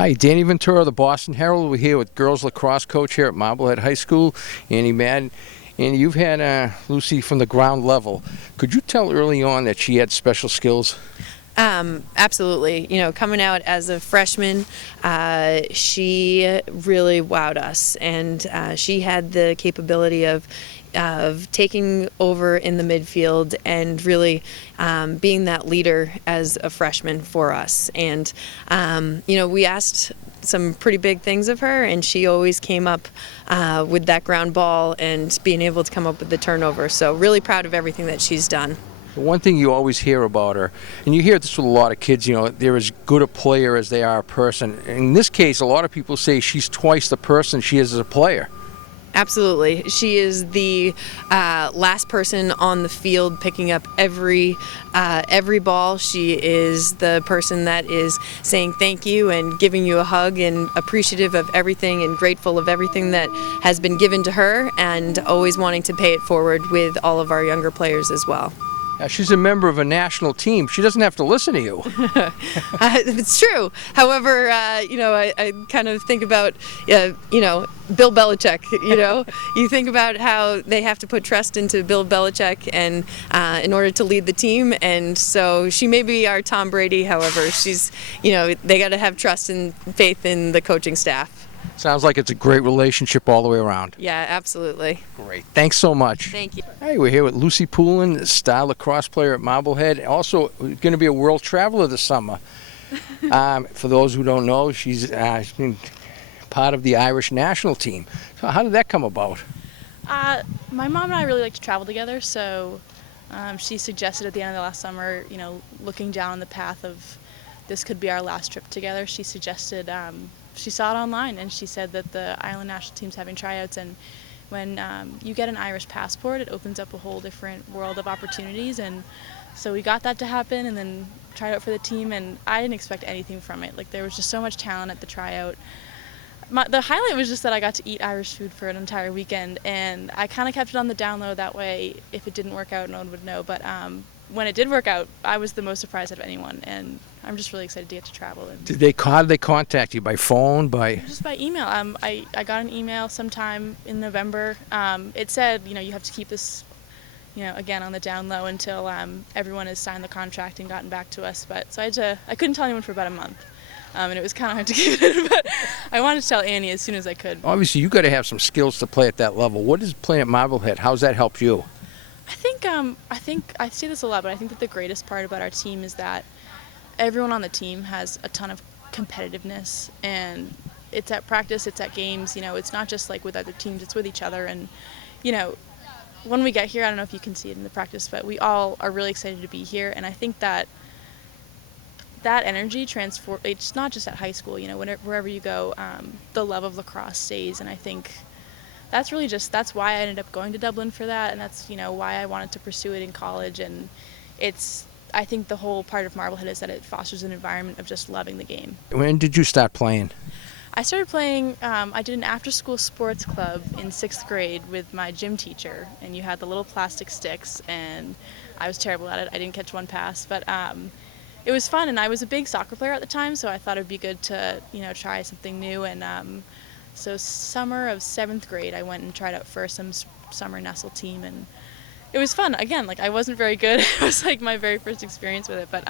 Hi, Danny Ventura of the Boston Herald. We're here with girls lacrosse coach here at Marblehead High School, Annie Madden. Annie, you've had Lucie from the ground level. Could you tell early on that she had special skills? Absolutely. You know, coming out as a freshman, she really wowed us, and she had the capability of taking over in the midfield and really being that leader as a freshman for us. And you know, we asked some pretty big things of her, and she always came up with that ground ball and being able to come up with the turnover. So really proud of everything that she's done. One thing you always hear about her, and you hear this with a lot of kids, you know, they're as good a player as they are a person. In this case, a lot of people say she's twice the person she is as a player. Absolutely. She is the last person on the field picking up every ball. She is the person that is saying thank you and giving you a hug and appreciative of everything and grateful of everything that has been given to her, and always wanting to pay it forward with all of our younger players as well. She's a member of a national team. She doesn't have to listen to you. It's true. However, you know, I kind of think about, you know, Bill Belichick. You know, you think about how they have to put trust into Bill Belichick and in order to lead the team. And so she may be our Tom Brady. However, she's, you know, they got to have trust and faith in the coaching staff. Sounds like it's a great relationship all the way around. Yeah, absolutely. Great. Thanks so much. Thank you. Hey, we're here with Lucie Poulin, star lacrosse player at Marblehead. Also going to be a world traveler this summer. For those who don't know, she's been part of the Irish national team. So how did that come about? My mom and I really like to travel together, so she suggested at the end of the last summer, you know, looking down the path of this could be our last trip together, she suggested, she saw it online and she said that the Ireland national team's having tryouts, and when you get an Irish passport, it opens up a whole different world of opportunities. And so we got that to happen and then tried out for the team, and I didn't expect anything from it. Like, there was just so much talent at the tryout. The highlight was just that I got to eat Irish food for an entire weekend, and I kind of kept it on the down low, that way if it didn't work out, no one would know. But when it did work out, I was the most surprised out of anyone, and I'm just really excited to get to travel. And How did they contact you? By phone? Just by email. I got an email sometime in November. It said, you know, you have to keep this, you know, again on the down low until everyone has signed the contract and gotten back to us. But so I couldn't tell anyone for about a month. And it was kind of hard to keep it, but I wanted to tell Annie as soon as I could. Obviously, you got to have some skills to play at that level. What is playing at Marblehead? How's that helped you? I think I say this a lot, but I think that the greatest part about our team is that everyone on the team has a ton of competitiveness, and it's at practice, it's at games. You know, it's not just like with other teams; it's with each other. And you know, when we get here, I don't know if you can see it in the practice, but we all are really excited to be here, and I think that energy transforms. It's not just at high school. You know, wherever you go, the love of lacrosse stays, and I think that's really that's why I ended up going to Dublin for that, and that's, you know, why I wanted to pursue it in college. And I think the whole part of Marblehead is that it fosters an environment of just loving the game. When did you start playing? I started playing, I did an after-school sports club in 6th grade with my gym teacher, and you had the little plastic sticks, and I was terrible at it. I didn't catch one pass, but it was fun, and I was a big soccer player at the time, so I thought it would be good to, you know, try something new. And so summer of 7th grade, I went and tried out for some summer Nestle team, and it was fun. Again, like, I wasn't very good. It was like my very first experience with it, but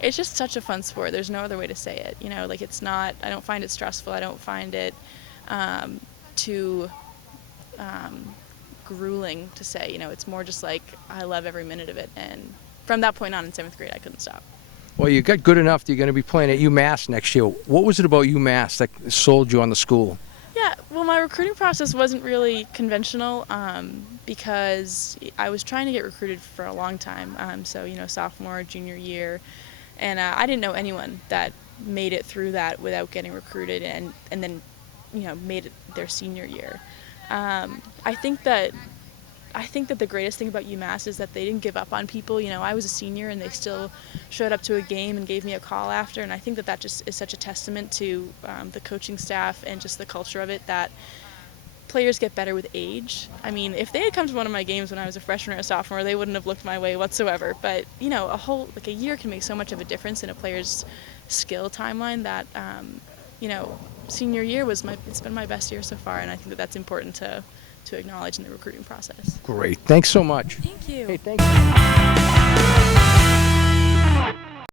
it's just such a fun sport. There's no other way to say it. You know, like, it's not, I don't find it stressful. I don't find it too grueling to say. You know, it's more just like, I love every minute of it. And from that point on in 7th grade, I couldn't stop. Well, you got good enough that you're going to be playing at UMass next year. What was it about UMass that sold you on the school? Yeah, well, my recruiting process wasn't really conventional because I was trying to get recruited for a long time. So, you know, sophomore, junior year, and I didn't know anyone that made it through that without getting recruited and then, you know, made it their senior year. I think that the greatest thing about UMass is that they didn't give up on people. You know, I was a senior and they still showed up to a game and gave me a call after, and I think that just is such a testament to the coaching staff and just the culture of it, that players get better with age. I mean, if they had come to one of my games when I was a freshman or a sophomore, they wouldn't have looked my way whatsoever. But, you know, a year can make so much of a difference in a player's skill timeline that senior year it's been my best year so far, and I think that that's important to acknowledge in the recruiting process. Great. Thanks so much. Thank you. Hey, thank you.